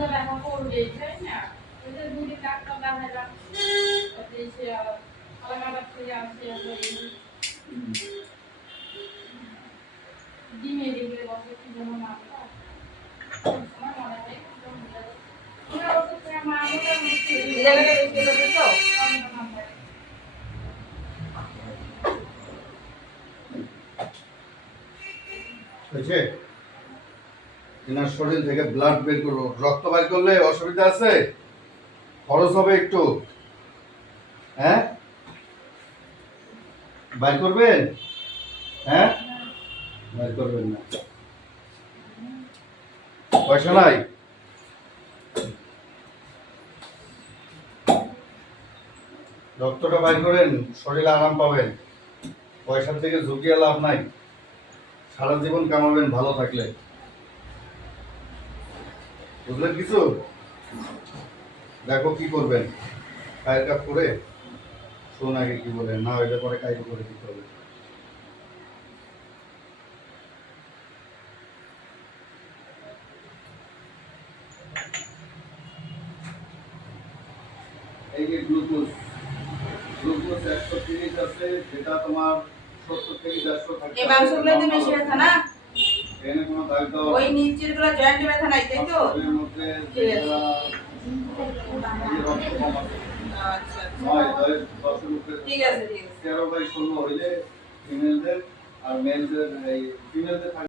দেখা করবে তাই না? ওদের দুটি ডাক্তার দেখাইলাম এসে আলাদা করে আসে ডিমে দেখলে বসে কি যেন নামটা আমার মনে নেই ওরা ওদের মা ওটা এই জায়গাটা দেখতে পাবে তো হয়েছে এনার শরীর থেকে ব্লাড বের করবো, রক্ত বের করলে অসুবিধা আছে? খরচ হবে একটু, হ্যাঁ? বাইর করবেন? হ্যাঁ, বাইর করবেন না, পয়সা নাই? রক্তটা বাইর করেন, শরীরে আরাম পাবেন। পয়সার থেকে ঝুঁকিয়ে লাভ নাই, সারা জীবন কামাবেন ভালো থাকলে। বুঝলেন কিছু? দেখো কি করবেন, কায়ের কাপ করে শোন আগে কি বলে, না হইলে পরে কায়ের করে দিতে হবে। এই যে গ্লুকোজ 130 আছে, যেটা তোমার 70 থেকে 150 থাকে। এই মাংসগুলোতে বেশি ব্যথা না? এখানে কোনো দাগ দাও ওই নিচের গুলো জয়েন্টে ব্যথা নাই তাই তো? এর মধ্যে ঠিক আছে। এই রক্ত কম আছে। আচ্ছা 9 10 এর উপরে ঠিক আছে ঠিক আছে 13/16 হইলে ফিমেলদের আর মেলদের, এই ফিমেলদের